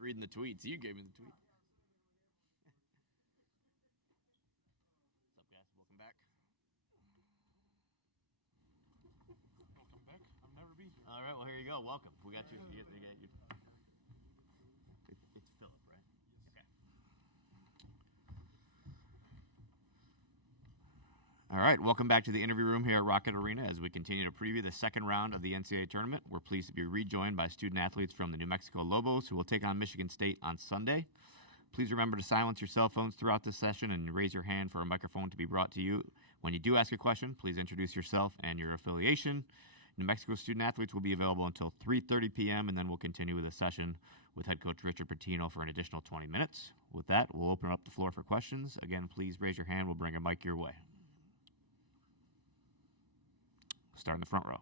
reading the tweets. You gave me the tweet. What's up, guys? Welcome back. Welcome back. I've never been here. All right, well, here you go. Welcome. We got you. You it's Philip, right? Okay. All right, welcome back to the interview room here at Rocket Arena as we continue to preview the second round of the NCAA tournament. We're pleased to be rejoined by student-athletes from the New Mexico Lobos who will take on Michigan State on Sunday. Please remember to silence your cell phones throughout this session and raise your hand for a microphone to be brought to you. When you do ask a question, please introduce yourself and your affiliation. New Mexico student-athletes will be available until 3:30 p.m., and then we'll continue with the session with head coach Richard Pitino for an additional 20 minutes. With that, we'll open up the floor for questions. Again, please raise your hand. We'll bring a mic your way. Start in the front row.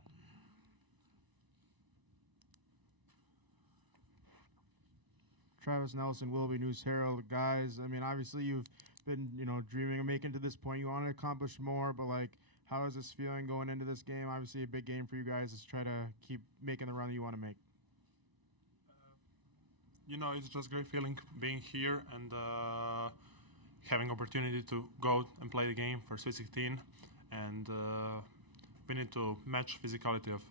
Travis Nelson, Willoughby News Herald. Guys, I mean, obviously you've been, dreaming of making to this point. You want to accomplish more, but, how is this feeling going into this game? Obviously a big game for you guys is try to keep making the run that you want to make. It's just a great feeling being here and having opportunity to go and play the game for Sweet 16. And we need to match physicality of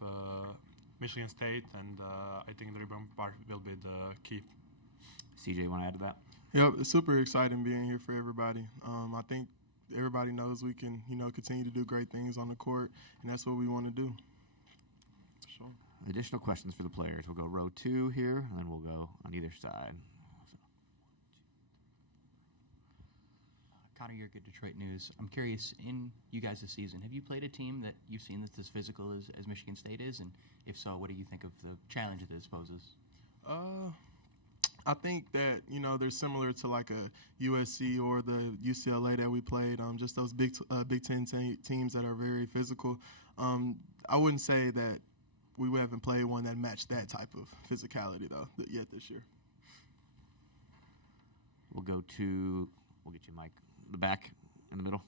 Michigan State, and I think the rebound part will be the key. CJ, you want to add to that? Yep, it's super exciting being here for everybody. I think everybody knows we can, continue to do great things on the court, and that's what we want to do. Sure. Additional questions for the players. We'll go row 2 here, and then we'll go on either side. Connor, you're good Detroit News. I'm curious, in you guys this season, have you played a team that you've seen that's as physical as Michigan State is? And if so, what do you think of the challenge that this poses? I think that, they're similar to like a USC or the UCLA that we played, just those Big Ten teams that are very physical. I wouldn't say that we haven't played one that matched that type of physicality, though, yet this year. We'll get you, Mike, the back in the middle.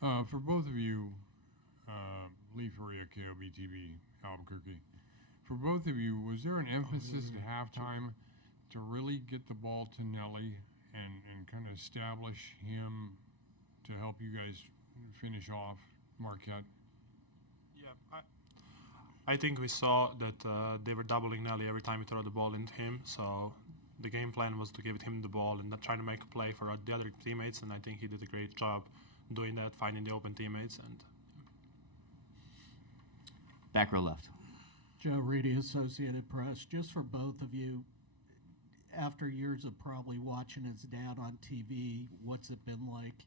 For both of you, Lee Faria, KOB-TV, Albuquerque, for both of you, was there an emphasis at halftime to really get the ball to Nelly and kind of establish him to help you guys finish off Marquette? Yeah, I think we saw that they were doubling Nelly every time we throw the ball into him, so the game plan was to give him the ball and not trying to make a play for the other teammates, and I think he did a great job doing that, finding the open teammates. And back row left. Joe Reedy, Associated Press. Just for both of you, after years of probably watching his dad on TV, what's it been like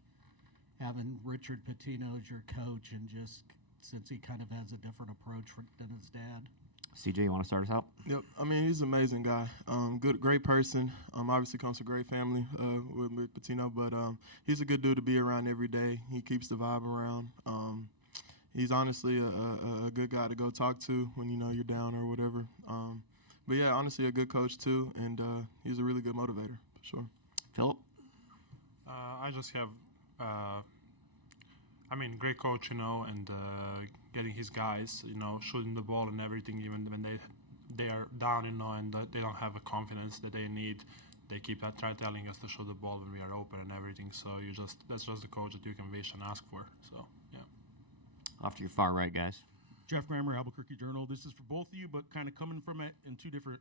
having Richard Pitino as your coach, and just since he kind of has a different approach than his dad? CJ, you want to start us out? Yep. I mean, he's an amazing guy. Great person. Obviously comes from a great family with Pitino, but he's a good dude to be around every day. He keeps the vibe around. He's honestly a good guy to go talk to when you're down or whatever. But yeah, honestly, a good coach too, and he's a really good motivator for sure. Philip? I just have, great coach, and getting his guys, shooting the ball and everything, even when they are down, and they don't have a confidence that they need. They keep telling us to shoot the ball when we are open and everything. So that's just the coach that you can wish and ask for. So yeah. Off to your far right, guys. Jeff Grammer, Albuquerque Journal. This is for both of you, but kind of coming from it in two different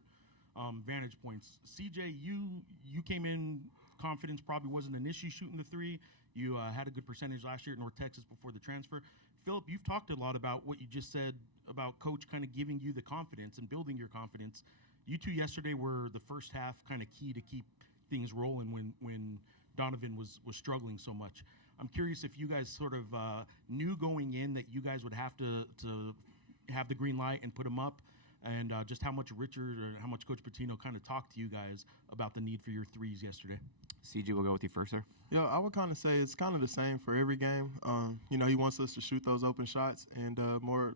vantage points. CJ, you came in, confidence probably wasn't an issue shooting the three. You had a good percentage last year at North Texas before the transfer. Philip, you've talked a lot about what you just said about Coach kind of giving you the confidence and building your confidence. You two yesterday were the first half kind of key to keep things rolling when Donovan was struggling so much. I'm curious if you guys sort of knew going in that you guys would have to have the green light and put him up, and just how much Richard or how much Coach Pitino kind of talked to you guys about the need for your threes yesterday. CJ, we'll go with you first, sir. Yeah, I would kind of say it's kind of the same for every game. He wants us to shoot those open shots, and the more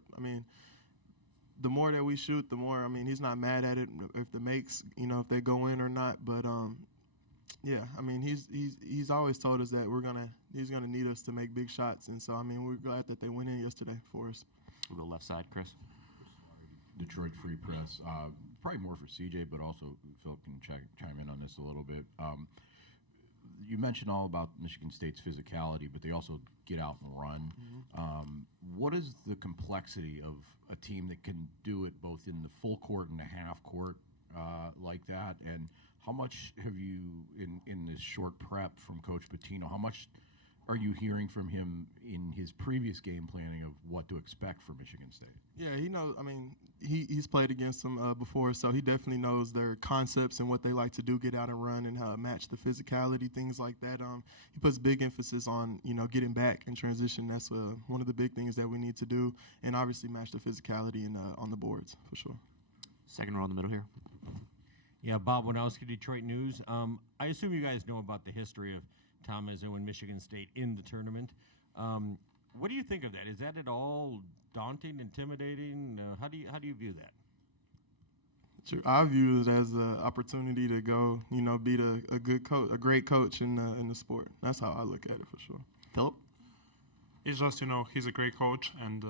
that we shoot, the more, he's not mad at it if the makes, if they go in or not. But, he's always told us that he's gonna need us to make big shots. And so, we're glad that they went in yesterday for us. We'll go left side, Chris. Detroit Free Press. probably more for CJ, but also Philip can chime in on this a little bit. You mentioned all about Michigan State's physicality, but they also get out and run. What is the complexity of a team that can do it both in the full court and the half court like that? And how much have you, in this short prep from Coach Pitino, how much are you hearing from him in his previous game planning of what to expect for Michigan State? Yeah, he knows. I mean, he's played against them before, so he definitely knows their concepts and what they like to do, get out and run, and how to match the physicality, things like that. He puts big emphasis on, getting back in transition. That's one of the big things that we need to do, and obviously match the physicality on the boards for sure. Second row in the middle here. Yeah, Bob Winowski, Detroit News. I assume you guys know about the history of Tom Izzo and Michigan State in the tournament. What do you think of that? Is that at all daunting, intimidating? How do you view that? Sure. I view it as an opportunity to go, beat a good coach, a great coach in the sport. That's how I look at it for sure. Philip? It's just, he's a great coach, and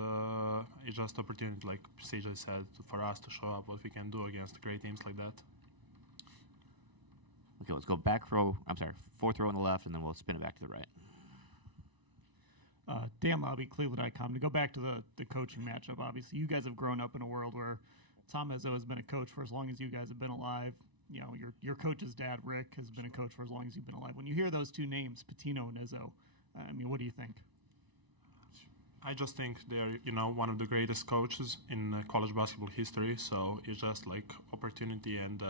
it's just opportunity, like CJ said, for us to show up what we can do against great teams like that. Okay, let's go fourth row on the left, and then we'll spin it back to the right. Dan Lobby, Cleveland.com. To go back to the coaching matchup, obviously, you guys have grown up in a world where Tom Izzo has been a coach for as long as you guys have been alive. Your coach's dad, Rick, has been a coach for as long as you've been alive. When you hear those two names, Pitino and Izzo, what do you think? I just think they're, one of the greatest coaches in college basketball history. So it's just like opportunity and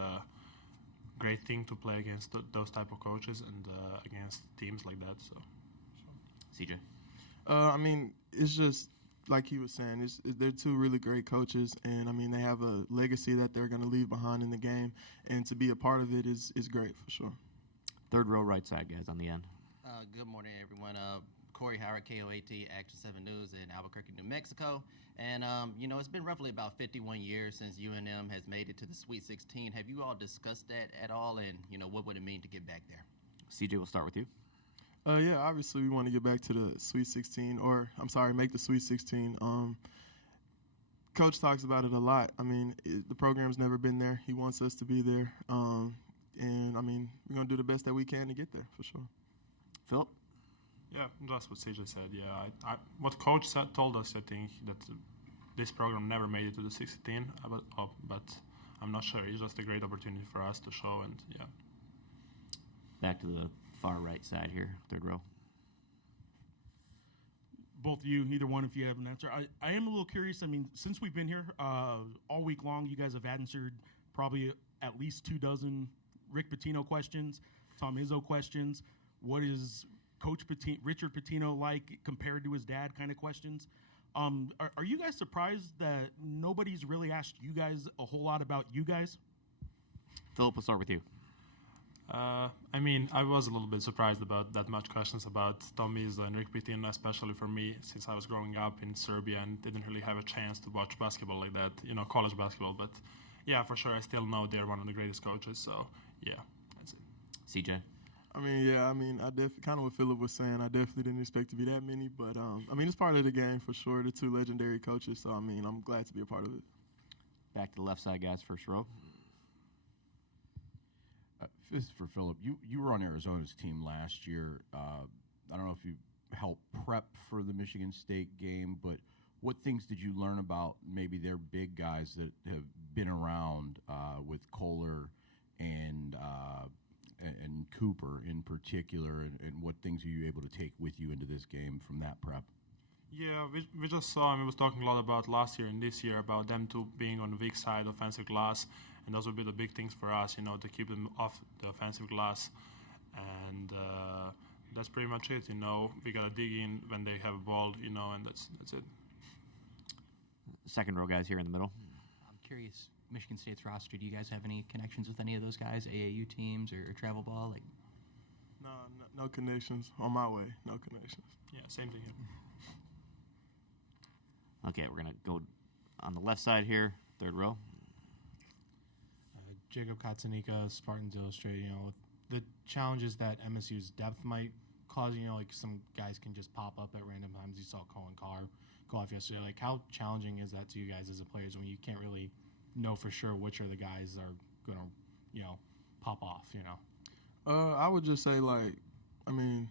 great thing to play against those type of coaches and against teams like that. So, CJ? It's just like he was saying. They're two really great coaches, and they have a legacy that they're going to leave behind in the game, and to be a part of it is great for sure. Third row, right side, guys, on the end. Good morning, everyone. Corey Howard, KOAT, Action 7 News in Albuquerque, New Mexico. And, it's been roughly about 51 years since UNM has made it to the Sweet 16. Have you all discussed that at all? And, what would it mean to get back there? CJ, we'll start with you. Yeah, obviously we want to get back to the Sweet 16, make the Sweet 16. Coach talks about it a lot. The program's never been there. He wants us to be there. And, we're going to do the best that we can to get there, for sure. Philip? Yeah, just what CJ said. Yeah, what Coach told us, I think, that this program never made it to the 16, but I'm not sure. It's just a great opportunity for us to show, and yeah. Back to the far right side here, third row. Both of you, either one, if you have an answer. I am a little curious. Since we've been here all week long, you guys have answered probably at least 24 Rick Pitino questions, Tom Izzo questions. What is Coach Richard Pitino like compared to his dad kind of questions? Are you guys surprised that nobody's really asked you guys a whole lot about you guys? Philip, we'll start with you. I was a little bit surprised about that much questions about Tom Izzo and Rick Pitino, especially for me, since I was growing up in Serbia and didn't really have a chance to watch basketball like that, college basketball. But yeah, for sure, I still know they're one of the greatest coaches. So yeah, that's it. CJ? I definitely, kind of what Philip was saying, I definitely didn't expect to be that many, but it's part of the game for sure. The two legendary coaches, so I'm glad to be a part of it. Back to the left side, guys, first row. This is for Philip. You were on Arizona's team last year. I don't know if you helped prep for the Michigan State game, but what things did you learn about maybe their big guys that have been around with Kohler and Cooper in particular, and what things are you able to take with you into this game from that prep? Yeah, we just saw, we was talking a lot about last year and this year about them two being on the weak side offensive glass, and those would be the big things for us, to keep them off the offensive glass. And that's pretty much it, We got to dig in when they have a ball, and that's it. Second row guys here in the middle. I'm curious, Michigan State's roster, do you guys have any connections with any of those guys, AAU teams or travel ball? No connections on my way. No connections. Yeah, same thing here. Okay, we're going to go on the left side here, third row. Jacob Katsanika, Spartans Illustrated, with the challenges that MSU's depth might cause, like some guys can just pop up at random times. You saw Cohen Carr go off yesterday. Like, how challenging is that to you guys as a players when you can't really know for sure which are the guys are going to, pop off, I would just say, I mean,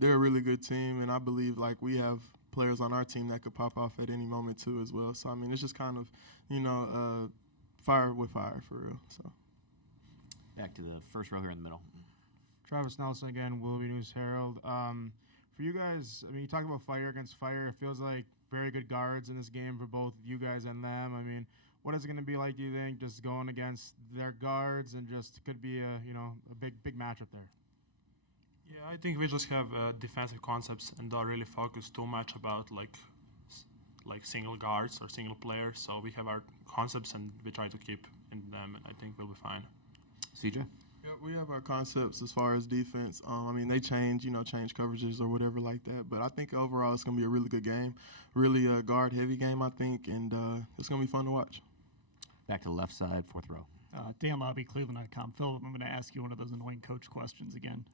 they're a really good team, and I believe, we have players on our team that could pop off at any moment, too, as well. So, I mean, it's just kind of, fire with fire, for real. So, Back to the first row here in the middle. Travis Nelson again, Willoughby News Herald. For you guys, I mean, you talk about fire against fire. It feels like very good guards in this game for both you guys and them. I mean, what is it going to be like, do you think, just going against their guards, and just could be a big matchup there? Yeah, I think we just have defensive concepts and don't really focus too much about like single guards or single players. So we have our concepts and we try to keep in them, and I think we'll be fine. CJ? Yeah, we have our concepts as far as defense. I mean, they change coverages or whatever like that. But I think overall it's going to be a really good game, really a guard-heavy game, I think, and it's going to be fun to watch. Back to the left side, fourth row. Dan Lobby, Cleveland.com. Philip, I'm going to ask you one of those annoying coach questions again.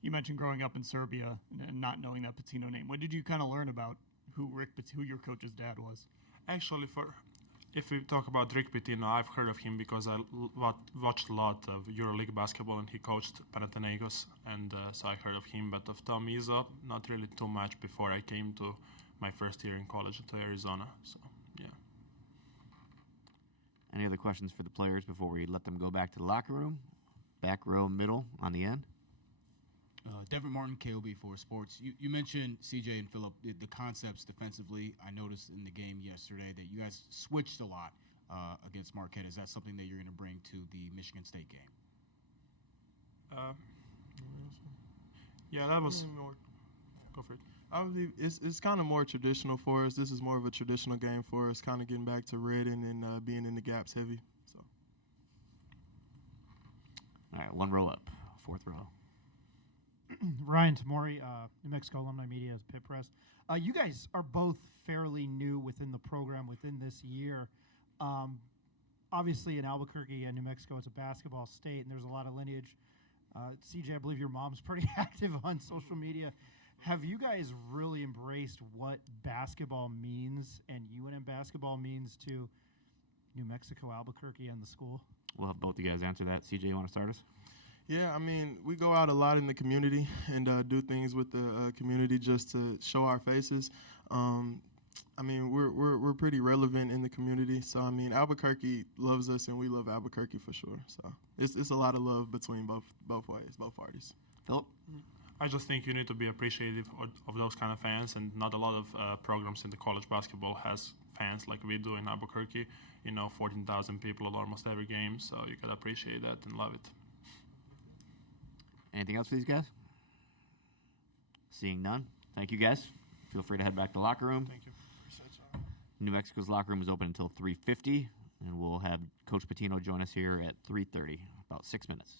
You mentioned growing up in Serbia and not knowing that Pitino name. What did you kind of learn about who your coach's dad was? Actually, if we talk about Rick Pitino, I've heard of him because I watched a lot of EuroLeague basketball, and he coached Panathinaikos, and so I heard of him. But of Tom Izzo, not really too much before I came to my first year in college to Arizona. So, yeah. Any other questions for the players before we let them go back to the locker room? Back row, middle, on the end. Devin Martin, KOB for Sports. You mentioned, CJ and Philip, the concepts defensively. I noticed in the game yesterday that you guys switched a lot against Marquette. Is that something that you're going to bring to the Michigan State game? Yeah, that was. Go for it. I believe it's kind of more traditional for us. This is more of a traditional game for us, kind of getting back to red and being in the gaps heavy. So. All right, one row up, fourth row. Ryan Tamori, New Mexico Alumni Media, Pitt Press. You guys are both fairly new within the program within this year. Obviously, in Albuquerque and New Mexico, it's a basketball state, and there's a lot of lineage. CJ, I believe your mom's pretty active on social media. Have you guys really embraced what basketball means and UNM basketball means to New Mexico, Albuquerque, and the school? We'll have both of you guys answer that. CJ, you want to start us? Yeah, I mean, we go out a lot in the community and do things with the community just to show our faces. I mean, we're pretty relevant in the community. So, I mean, Albuquerque loves us, and we love Albuquerque for sure. So, it's a lot of love between both ways, both parties. Philip? I just think you need to be appreciative of those kind of fans, and not a lot of programs in the college basketball has fans like we do in Albuquerque. 14,000 people at almost every game, so you gotta appreciate that and love it. Anything else for these guys? Seeing none, thank you guys. Feel free to head back to the locker room. Thank you. New Mexico's locker room is open until 3:50, and we'll have Coach Pitino join us here at 3:30, about 6 minutes.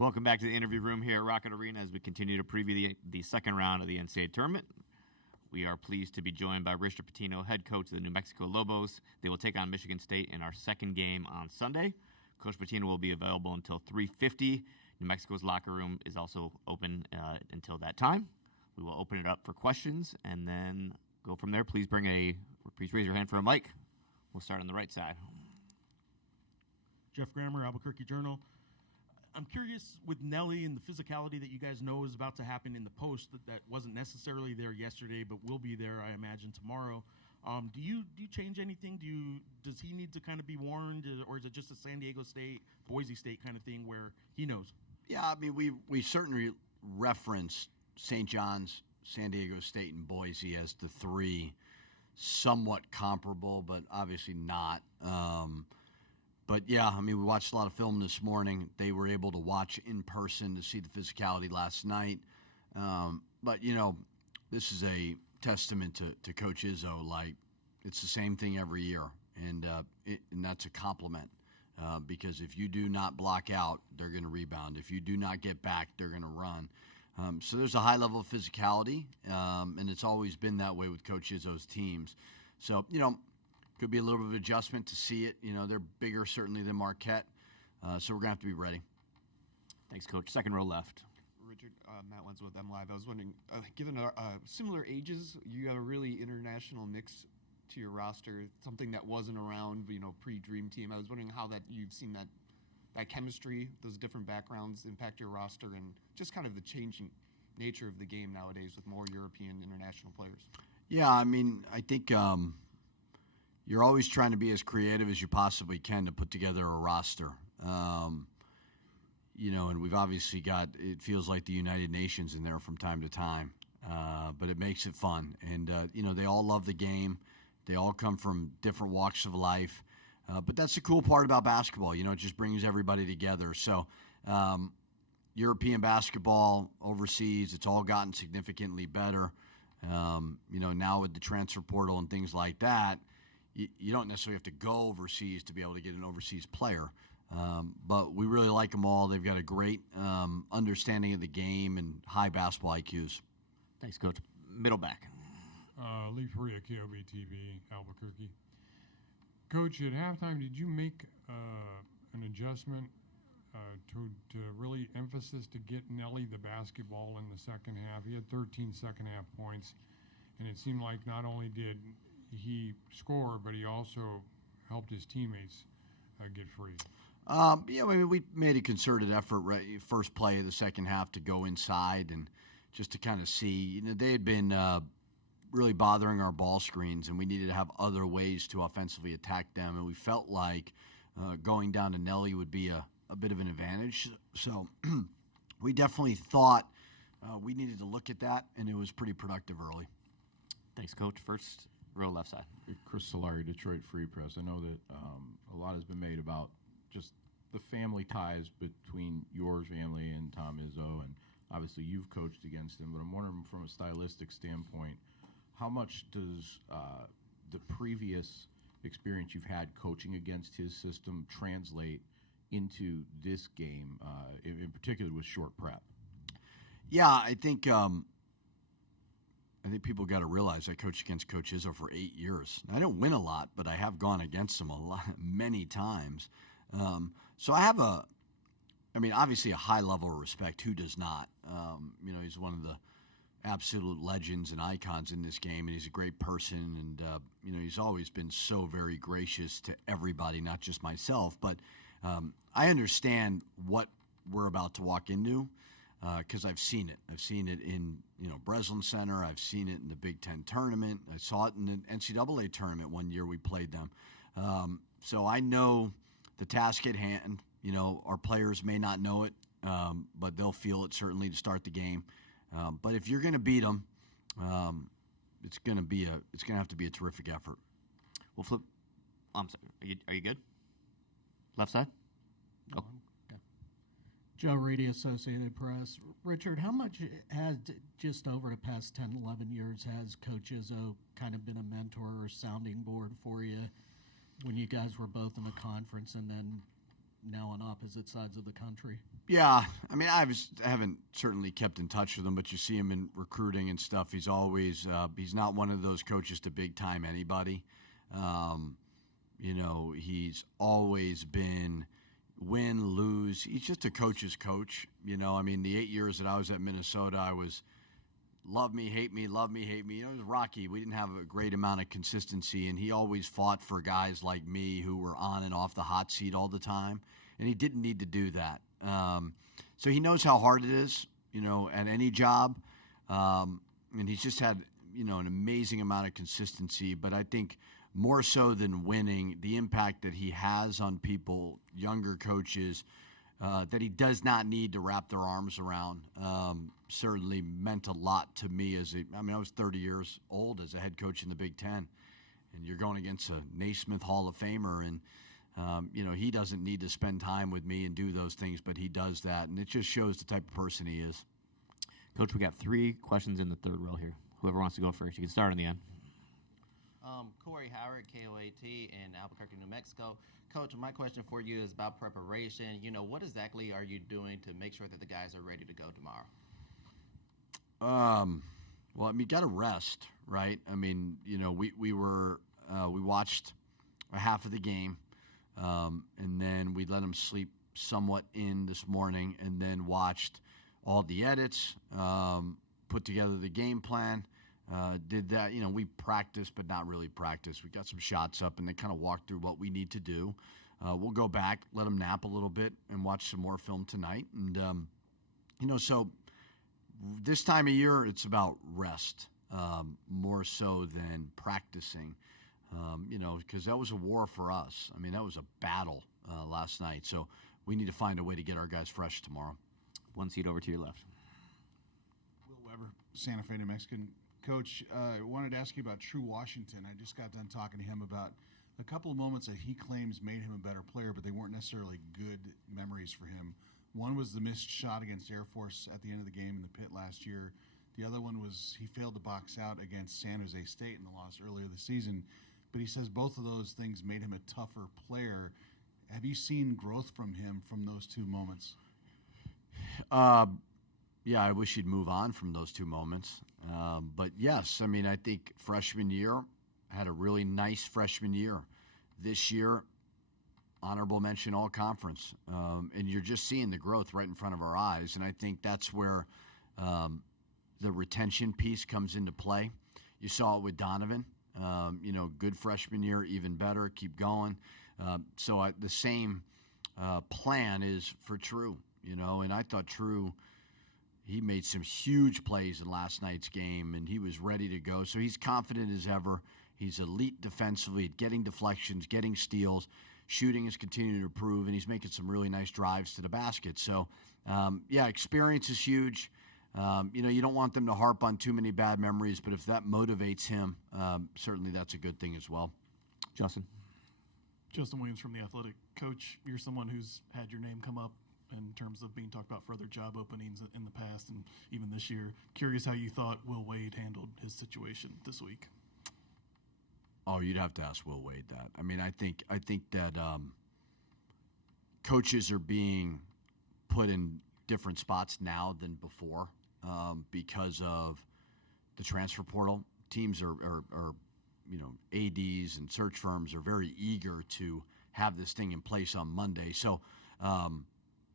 Welcome back to the interview room here at Rocket Arena as we continue to preview the second round of the NCAA tournament. We are pleased to be joined by Mr. Pitino, head coach of the New Mexico Lobos. They will take on Michigan State in our second game on Sunday. Coach Pitino will be available until 3:50. New Mexico's locker room is also open until that time. We will open it up for questions and then go from there. Please raise your hand for a mic. We'll start on the right side. Jeff Grammer, Albuquerque Journal. I'm curious with Nelly and the physicality that you guys know is about to happen in the post that wasn't necessarily there yesterday, but will be there, I imagine, tomorrow. Do you change anything? Does he need to kind of be warned, or is it just a San Diego State, Boise State kind of thing where he knows? Yeah, I mean, we certainly reference St. John's, San Diego State, and Boise as the three somewhat comparable, but obviously not. But, yeah, I mean, we watched a lot of film this morning. They were able to watch in person to see the physicality last night. But, you know, this is a testament to Coach Izzo. Like, it's the same thing every year, and that's a compliment. Because if you do not block out, they're going to rebound. If you do not get back, they're going to run. So there's a high level of physicality, and it's always been that way with Coach Izzo's teams. So, you know, could be a little bit of adjustment to see it. You know, they're bigger certainly than Marquette, so we're going to have to be ready. Thanks, Coach. Second row left. Richard, Matt Wenzel with MLive. I was wondering, given similar ages, you have a really international mix to your roster, something that wasn't around, you know, pre-Dream Team. I was wondering how you've seen that chemistry, those different backgrounds impact your roster, and just kind of the changing nature of the game nowadays with more European international players. Yeah, I mean, I think you're always trying to be as creative as you possibly can to put together a roster. You know, and we've obviously got, it feels like the United Nations in there from time to time, but it makes it fun. And, you know, they all love the game. They all come from different walks of life. But that's the cool part about basketball. You know, it just brings everybody together. So European basketball overseas, it's all gotten significantly better. You know, now with the transfer portal and things like that, you don't necessarily have to go overseas to be able to get an overseas player. But we really like them all. They've got a great understanding of the game and high basketball IQs. Thanks, Coach. Middle back. Lee Faria, KOB TV, Albuquerque. Coach, at halftime, did you make an adjustment to really emphasis to get Nelly the basketball in the second half? He had 13 second half points, and it seemed like not only did he score, but he also helped his teammates get free. Yeah, I mean, we made a concerted effort first play of the second half to go inside and just to kind of see. You know, they had been really bothering our ball screens, and we needed to have other ways to offensively attack them. And we felt like going down to Nelly would be a bit of an advantage. So we definitely thought we needed to look at that, and it was pretty productive early. Thanks, Coach. First row left side. Chris Solari, Detroit Free Press. I know that a lot has been made about just the family ties between your family and Tom Izzo, and obviously you've coached against him, but I'm wondering from a stylistic standpoint, how much does the previous experience you've had coaching against his system translate into this game, in particular with short prep? Yeah, I think people got to realize I coached against Coach Izzo for 8 years. I don't win a lot, but I have gone against him many times. So I have obviously a high level of respect. Who does not? You know, he's one of the absolute legends and icons in this game, and he's a great person. And, you know, he's always been so very gracious to everybody, not just myself. But I understand what we're about to walk into because I've seen it. I've seen it in, you know, Breslin Center. I've seen it in the Big Ten tournament. I saw it in the NCAA tournament one year we played them. So I know the task at hand. You know, our players may not know it, but they'll feel it certainly to start the game. But if you're going to beat them, it's going to have to be a terrific effort. We'll flip. I'm sorry. Are you good? Left side. Oh. Joe Reedy, Associated Press. Richard, how much has, just over the past 10, 11 years, has Coach Izzo kind of been a mentor or sounding board for you when you guys were both in the conference and then now on opposite sides of the country? Yeah, I mean, I haven't certainly kept in touch with him, but you see him in recruiting and stuff. He's always he's not one of those coaches to big time anybody. He's always been win, lose. He's just a coach's coach. I mean, the 8 years that I was at Minnesota, I was love me, hate me, love me, hate me. It was rocky. We didn't have a great amount of consistency, and he always fought for guys like me who were on and off the hot seat all the time, and he didn't need to do that. So he knows how hard it is, at any job, and he's just had, an amazing amount of consistency. But I think more so than winning, the impact that he has on people, younger coaches, that he does not need to wrap their arms around, certainly meant a lot to me I was 30 years old as a head coach in the Big Ten, and you're going against a Naismith Hall of Famer, and he doesn't need to spend time with me and do those things, but he does that, and it just shows the type of person he is. Coach, we got 3 questions in the third row here. Whoever wants to go first, you can start in the end. Corey Howard, KOAT in Albuquerque, New Mexico. Coach, my question for you is about preparation. What exactly are you doing to make sure that the guys are ready to go tomorrow? Well, you got to rest, right? I mean, we watched a half of the game, and then we let them sleep somewhat in this morning, and then watched all the edits, put together the game plan. Did that, we practiced, but not really practiced. We got some shots up and then kind of walked through what we need to do. We'll go back, let them nap a little bit, and watch some more film tonight. And, so this time of year, it's about rest more so than practicing, because that was a war for us. I mean, that was a battle last night. So we need to find a way to get our guys fresh tomorrow. One seat over to your left. Will Weber, Santa Fe, New Mexican. Coach, I wanted to ask you about True Washington. I just got done talking to him about a couple of moments that he claims made him a better player, but they weren't necessarily good memories for him. One was the missed shot against Air Force at the end of the game in the pit last year. The other one was he failed to box out against San Jose State in the loss earlier this season. But he says both of those things made him a tougher player. Have you seen growth from him from those 2 moments? Yeah, I wish he'd move on from those 2 moments. But yes, I mean, I think freshman year, had a really nice freshman year. This year, honorable mention all conference. And you're just seeing the growth right in front of our eyes. And I think that's where the retention piece comes into play. You saw it with Donovan. Good freshman year, even better, keep going. The same plan is for True, and I thought True, he made some huge plays in last night's game, and he was ready to go. So he's confident as ever. He's elite defensively at getting deflections, getting steals. Shooting is continuing to improve, and he's making some really nice drives to the basket. So, experience is huge. You don't want them to harp on too many bad memories, but if that motivates him, certainly that's a good thing as well. Justin Williams from The Athletic. Coach, you're someone who's had your name come up in terms of being talked about for other job openings in the past and even this year. Curious how you thought Will Wade handled his situation this week. Oh, you'd have to ask Will Wade that. I mean, I think that coaches are being put in different spots now than before because of the transfer portal. Teams are ADs and search firms are very eager to have this thing in place on Monday. So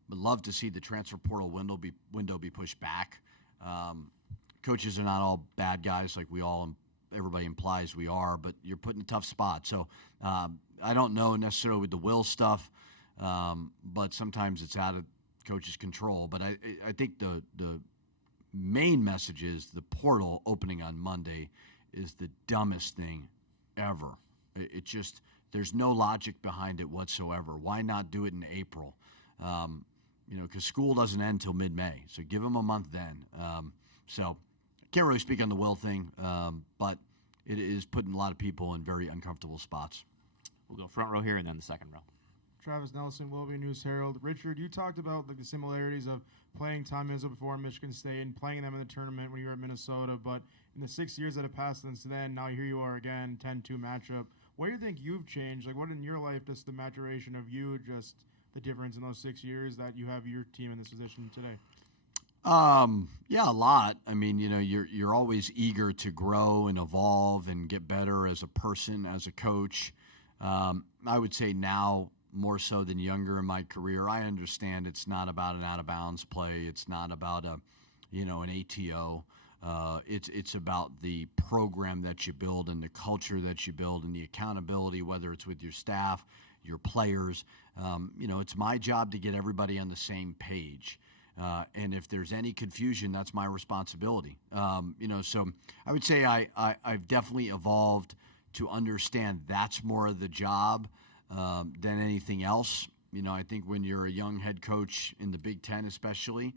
would love to see the transfer portal window be pushed back. Coaches are not all bad guys like everybody implies we are, but you're put in a tough spot. So I don't know necessarily with the Will stuff, but sometimes it's out of coach's control. But I think the main message is the portal opening on Monday is the dumbest thing ever. It just, there's no logic behind it whatsoever. Why not do it in April? Because school doesn't end until mid-May, so give them a month then. So can't really speak on the Will thing, but it is putting a lot of people in very uncomfortable spots. We'll go front row here and then the second row. Travis Nelson, Willoughby News Herald. Richard, you talked about the similarities of playing Tom Izzo before Michigan State and playing them in the tournament when you were at Minnesota, but in the 6 years that have passed since then, now here you are again, 10-2 matchup. What do you think you've changed? Like, what in your life does the maturation of you just the difference in those 6 years that you have your team in this position today? Yeah, a lot. I mean, you're always eager to grow and evolve and get better as a person, as a coach. I would say now more so than younger in my career, I understand it's not about an out of bounds play. It's not about an ATO. It's about the program that you build and the culture that you build and the accountability, whether it's with your staff, your players. It's my job to get everybody on the same page. And if there's any confusion, that's my responsibility. So I would say I've definitely evolved to understand that's more of the job than anything else. I think when you're a young head coach in the Big Ten especially,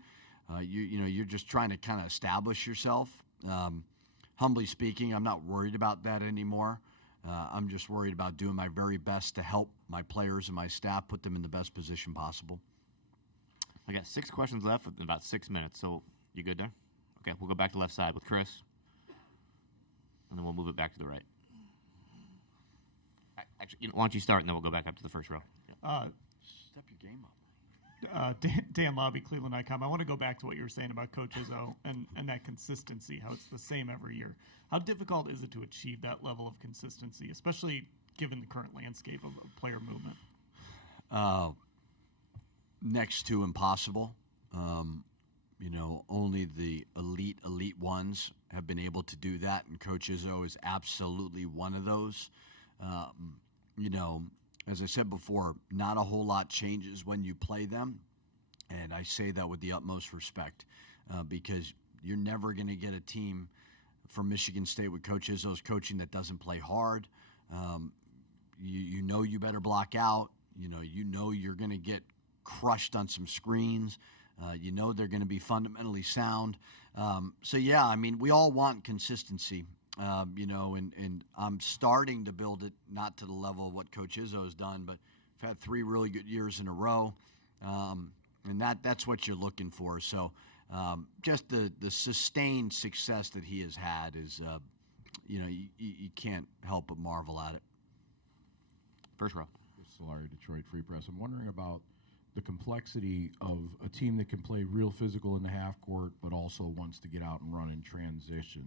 you're just trying to kind of establish yourself. Humbly speaking, I'm not worried about that anymore. I'm just worried about doing my very best to help my players and my staff put them in the best position possible. I got 6 questions left with about 6 minutes, so you good there? Okay, we'll go back to left side with Chris, and then we'll move it back to the right. Actually, why don't you start, and then we'll go back up to the first row. Step your game up. Dan Lobby, Cleveland Icon. I want to go back to what you were saying about Coach Izzo and that consistency, how it's the same every year. How difficult is it to achieve that level of consistency, especially given the current landscape of player movement? Next to impossible. Only the elite ones have been able to do that, and Coach Izzo is absolutely one of those. As I said before, not a whole lot changes when you play them, and I say that with the utmost respect because you're never going to get a team from Michigan State with Coach Izzo's coaching that doesn't play hard. You better block out. You're going to get crushed on some screens. They're going to be fundamentally sound. We all want consistency. And I'm starting to build it, not to the level of what Coach Izzo has done, but I've had 3 really good years in a row, and that's what you're looking for. So just the sustained success that he has had is, you can't help but marvel at it. First row. Solari, Detroit Free Press. I'm wondering about the complexity of a team that can play real physical in the half court, but also wants to get out and run in transition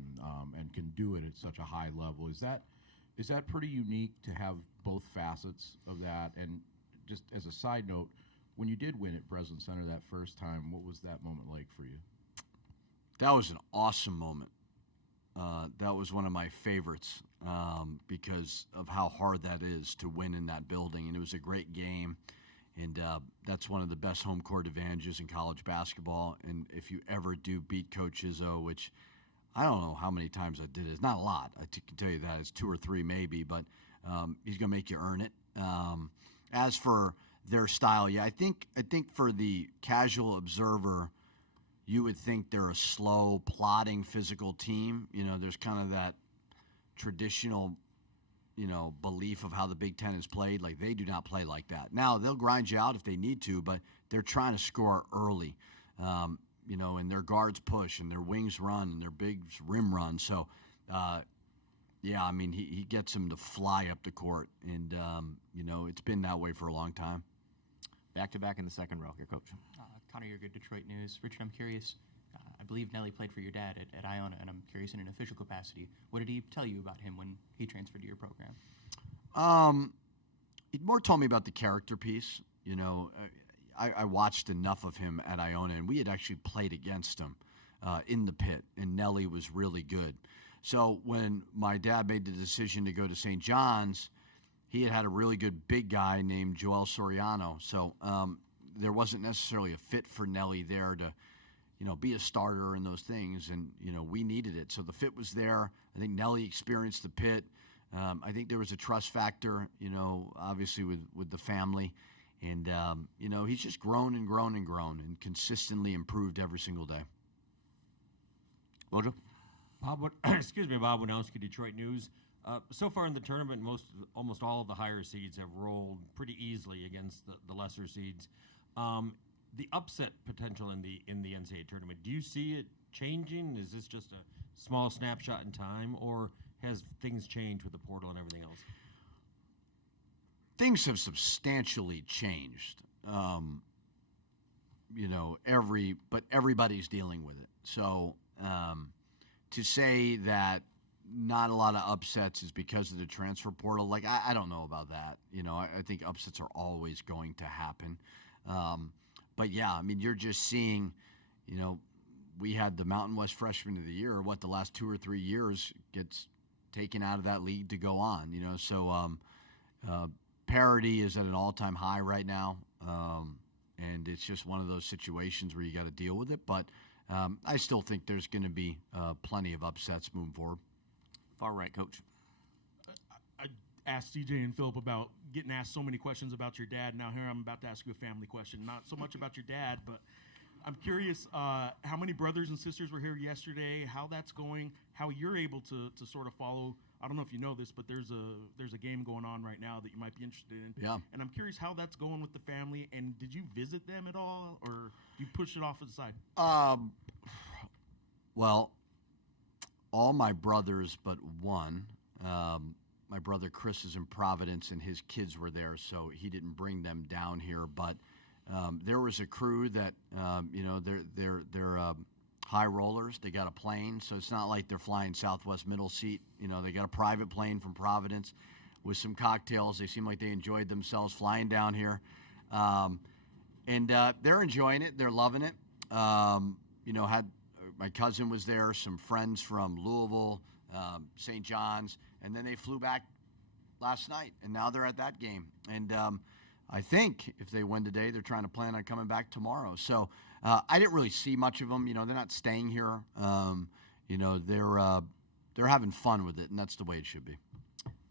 and can do it at such a high level. Is that pretty unique to have both facets of that? And just as a side note, when you did win at Breslin Center that first time, what was that moment like for you? That was an awesome moment. That was one of my favorites because of how hard that is to win in that building. And it was a great game. And that's one of the best home court advantages in college basketball. And if you ever do beat Coach Izzo, which I don't know how many times I did it. It's not a lot. I can tell you that. It's 2 or 3 maybe. But he's going to make you earn it. As for their style, I think for the casual observer, you would think they're a slow, plodding, physical team. There's kind of that traditional belief of how the Big Ten is played. Like, they do not play like that. Now, they'll grind you out if they need to, but they're trying to score early, and their guards push, and their wings run, and their bigs rim run. So, he gets them to fly up the court, and, it's been that way for a long time. Back-to-back in the second row here, Coach. Connor, you're good, Detroit News. Richard, I'm curious. I believe Nelly played for your dad at Iona, and I'm curious in an official capacity. What did he tell you about him when he transferred to your program? He more told me about the character piece. I watched enough of him at Iona, and we had actually played against him in the pit, and Nelly was really good. So when my dad made the decision to go to St. John's, he had a really good big guy named Joel Soriano. So there wasn't necessarily a fit for Nelly there to be a starter and those things, and we needed it. So the fit was there. I think Nelly experienced the pit. I think there was a trust factor, obviously with the family, and he's just grown and grown and grown and consistently improved every single day. Wojo? Bob Winowski, Detroit News. So far in the tournament, almost all of the higher seeds have rolled pretty easily against the lesser seeds. The upset potential in the NCAA tournament, do you see it changing? Is this just a small snapshot in time, or has things changed with the portal and everything else? Things have substantially changed. but everybody's dealing with it. So to say that not a lot of upsets is because of the transfer portal, like I don't know about that. I think upsets are always going to happen. But yeah, I mean, you're just seeing, we had the Mountain West Freshman of the Year, the last 2 or 3 years gets taken out of that league to go on, so parity is at an all-time high right now. And it's just one of those situations where you got to deal with it. But I still think there's going to be plenty of upsets moving forward. Far right, Coach. I asked CJ and Philip about getting asked so many questions about your dad. Now here I'm about to ask you a family question. Not so much about your dad, but I'm curious how many brothers and sisters were here yesterday, how that's going, how you're able to sort of follow. I don't know if you know this, but there's a game going on right now that you might be interested in. Yeah. And I'm curious how that's going with the family. And did you visit them at all, or you push it off to the side? Well, all my brothers but one. My brother Chris is in Providence, and his kids were there, so he didn't bring them down here. But there was a crew that, they're high rollers. They got a plane, so it's not like they're flying Southwest middle seat. They got a private plane from Providence with some cocktails. They seem like they enjoyed themselves flying down here. And they're enjoying it. They're loving it. Had my cousin was there, some friends from Louisville, St. John's, and then they flew back last night, and now they're at that game. And I think if they win today, they're trying to plan on coming back tomorrow. So I didn't really see much of them. They're not staying here. They're having fun with it, and that's the way it should be.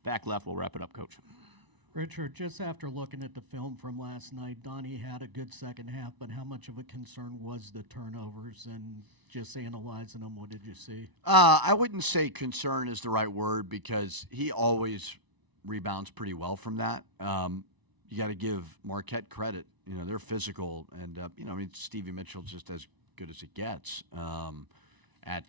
Back left, we'll wrap it up, Coach. Richard, just after looking at the film from last night, Donnie had a good second half, but how much of a concern was the turnovers? And just analyzing them, what did you see? I wouldn't say concern is the right word because he always rebounds pretty well from that. You got to give Marquette credit. They're physical, and Stevie Mitchell's just as good as it gets at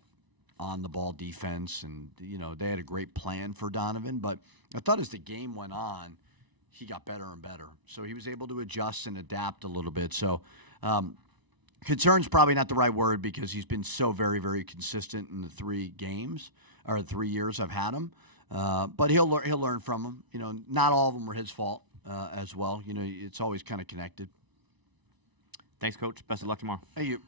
on-the-ball defense, and they had a great plan for Donovan. But I thought as the game went on, he got better and better. So he was able to adjust and adapt a little bit. So concern's probably not the right word because he's been so very, very consistent in the 3 years I've had him. But he'll learn from them. Not all of them were his fault as well. It's always kind of connected. Thanks, Coach. Best of luck tomorrow. Thank you.